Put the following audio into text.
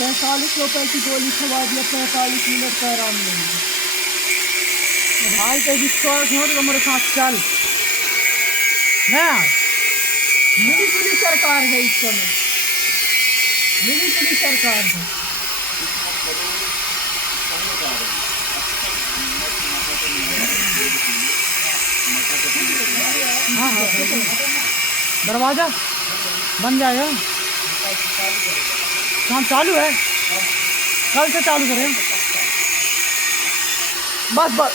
₹45 की गोली खवा दिया, 45 मिनट का आराम नहीं। भाई का विश्वास हो तो मेरे साथ चल ना। मिली जुली सरकार है इस समय, मिली जुली सरकार है। हाँ हाँ, दरवाजा बन जाएगा। काम चालू है, कल से चालू करें बस बस।